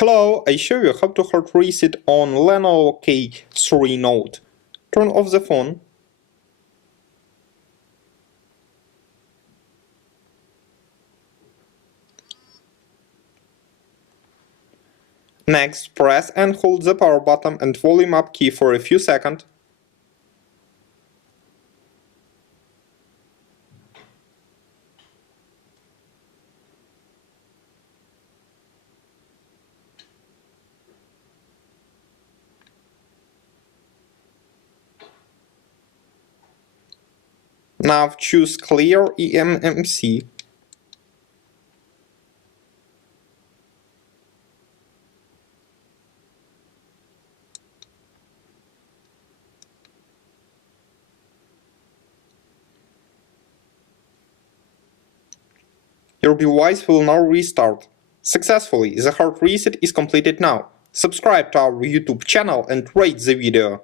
Hello, I show you how to hard reset on Lenovo K3 Note. Turn off the phone. Next, press and hold the power button and volume up key for a few seconds. Now choose Clear eMMC. Your device will now restart. Successfully, the hard reset is completed now. Subscribe to our YouTube channel and rate the video.